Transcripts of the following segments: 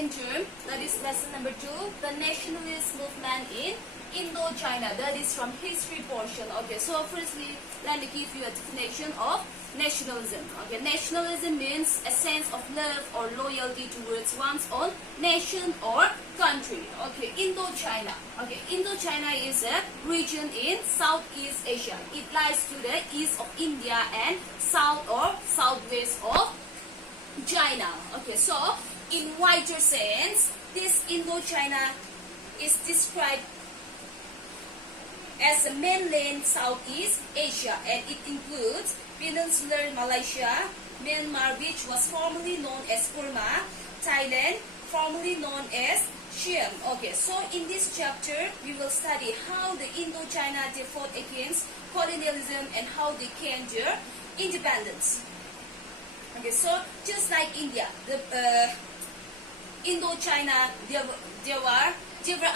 second term, that is lesson number 2, the nationalist movement in Indochina. That is from history portion. Okay, so firstly, let me give you a definition of nationalism. Okay, nationalism means a sense of love or loyalty towards one's own nation or country. Okay, Indochina. Okay, Indochina is a region in Southeast Asia. It lies to the east of India and south or southwest of China. Okay, so in wider sense, this Indochina is described as the mainland Southeast Asia, and it includes Peninsular Malaysia, Myanmar, which was formerly known as Burma, Thailand, formerly known as Siam. Okay, so in this chapter, we will study how the Indochina they fought against colonialism and how they gained their independence. Okay, so just like India, the Indochina, they were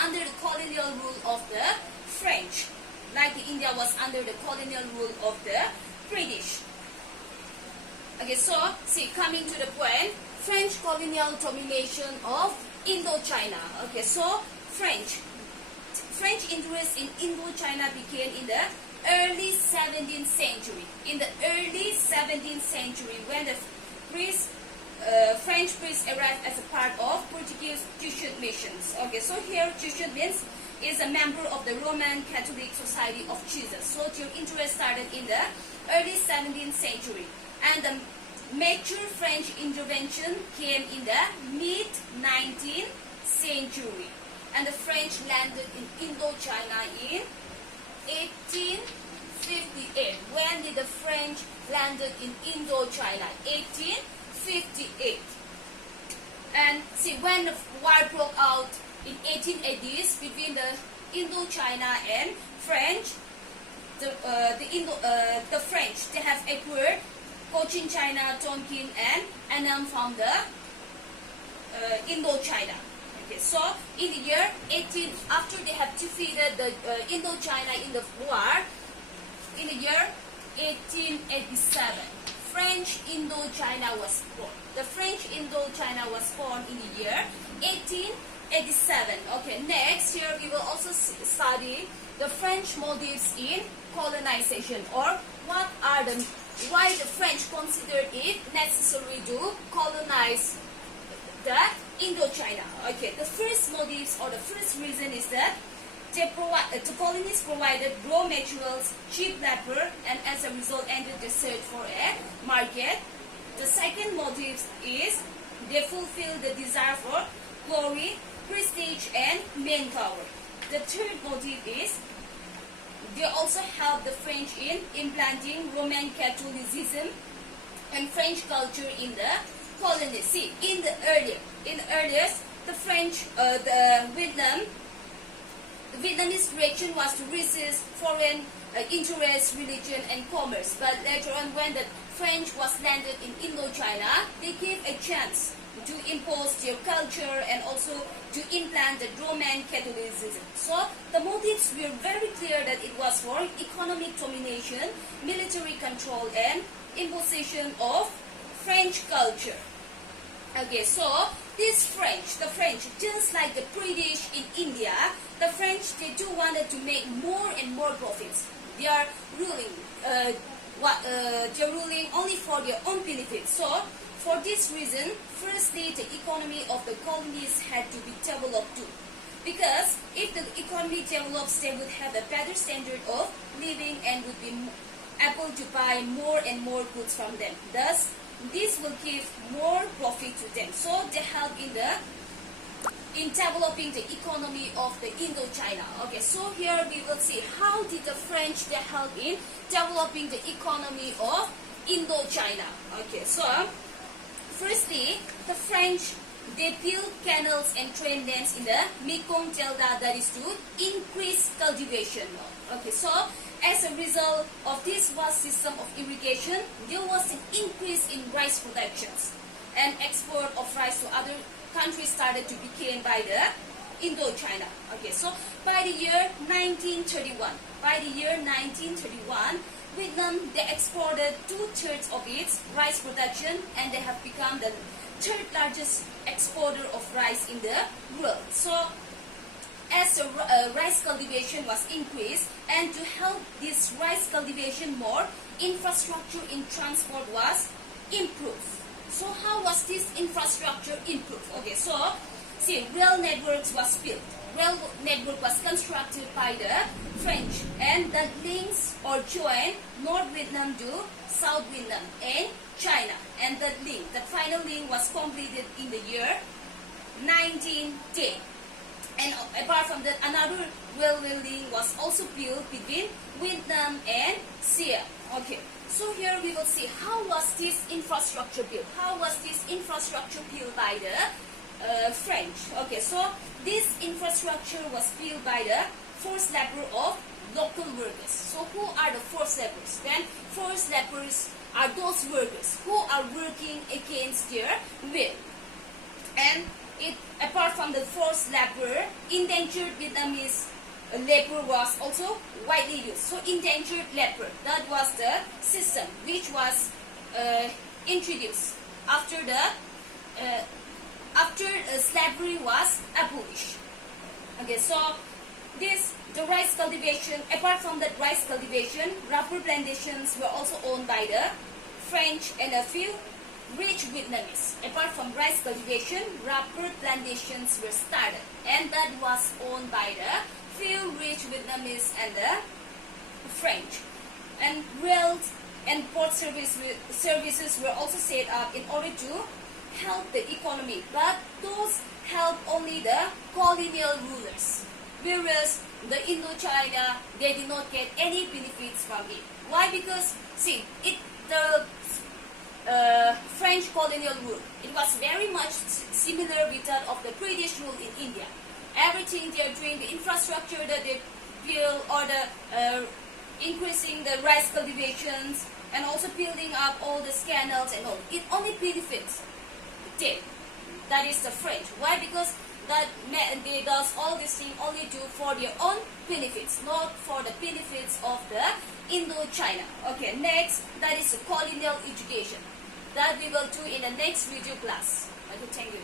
under the colonial rule of the French, like India was under the colonial rule of the British. Okay, so see, coming to the point, French colonial domination of Indochina. Okay, so French interest in Indochina began in the early 17th century. In the early 17th century, when the French priests arrived as a part of Portuguese Jesuit missions. Okay, so here Jesuit means is a member of the Roman Catholic Society of Jesus. So their interest started in the early 17th century, and the major French intervention came in the mid-19th century, and the French landed in Indochina in 1858. When did the French landed in Indochina? 1858. And see, when the war broke out in 1880s between the Indochina and French, the French, they have acquired Cochinchina, Tonkin, and Annam from the Indochina. Okay, so in the year after they have defeated the Indochina in the war, in the year 1887, French Indochina was born. The French Indochina was born in the year 1887. Okay, next here we will also study the French motives in colonization, or why the French considered it necessary to colonize the Indochina. Okay, the first motives or the first reason is that the colonies provided raw materials, cheap labor, and as a result ended the search for a market. The second motive is they fulfill the desire for glory, prestige, and manpower. The third motive is they also help the French in implanting Roman Catholicism and French culture in the colonies. See, in the earliest, the French, the Vietnamese reaction was to resist foreign interest, religion, and commerce. But later on, when the French was landed in Indochina, they gave a chance to impose their culture and also to implant the Roman Catholicism. So the motives were very clear that it was for economic domination, military control, and imposition of French culture. Okay, so the French, just like the British in India, the French, they do wanted to make more and more profits. They are ruling, they're ruling only for their own benefit. So for this reason, firstly, the economy of the colonies had to be developed too. Because if the economy develops, they would have a better standard of living and would be able to buy more and more goods from them. Thus, this will give more profit to them. So they help in developing the economy of the Indochina. Okay, so here we will see how did the French they help in developing the economy of Indochina. Okay, so firstly, the French, they built canals and train dams in the Mekong Delta, that is to increase cultivation. Okay, so as a result of this vast system of irrigation, there was an increase in rice productions, and export of rice to other countries started to begin by the Indochina. Okay, so by the year 1931, Vietnam, they exported 2/3 of its rice production, and they have become the third largest exporter of rice in the world. So as the rice cultivation was increased, and to help this rice cultivation more, infrastructure in transport was improved. So how was this infrastructure improved? Okay, so see, rail networks was built. Rail network was constructed by the French, and that links or join North Vietnam to South Vietnam and China. And that link, the final link, was completed in the year 1910. And apart from that, another railway link was also built between Vietnam and Siam. Okay, so here we will see how was this infrastructure built. How was this infrastructure built by the French? Okay, so this infrastructure was built by the forced labor of local workers. So who are the forced laborers? Then forced laborers are those workers who are working against their will. And apart from the forced labor, indentured Vietnamese labor was also widely used. So indentured labor, that was the system which was introduced after slavery was abolished. Okay, so the rice cultivation, apart from that rice cultivation, rubber plantations were also owned by the French and a few rich Vietnamese. Apart from rice cultivation, rubber plantations were started, and that was owned by the few rich Vietnamese and the French. And rail and port services were also set up in order to help the economy, but those help only the colonial rulers, whereas the Indochina, they did not get any benefits from it. Why? Because see, the French colonial rule, it was very much similar with that of the British rule in India. Everything they are doing, the infrastructure that they build, or the increasing the rice cultivations, and also building up all the canals and all, it only benefits them. That is the French. Why? Because they does all this thing only do for their own benefits, not for the benefits of the Indochina. Okay, next, that is the colonial education. That we will do in the next video class. Okay, thank you.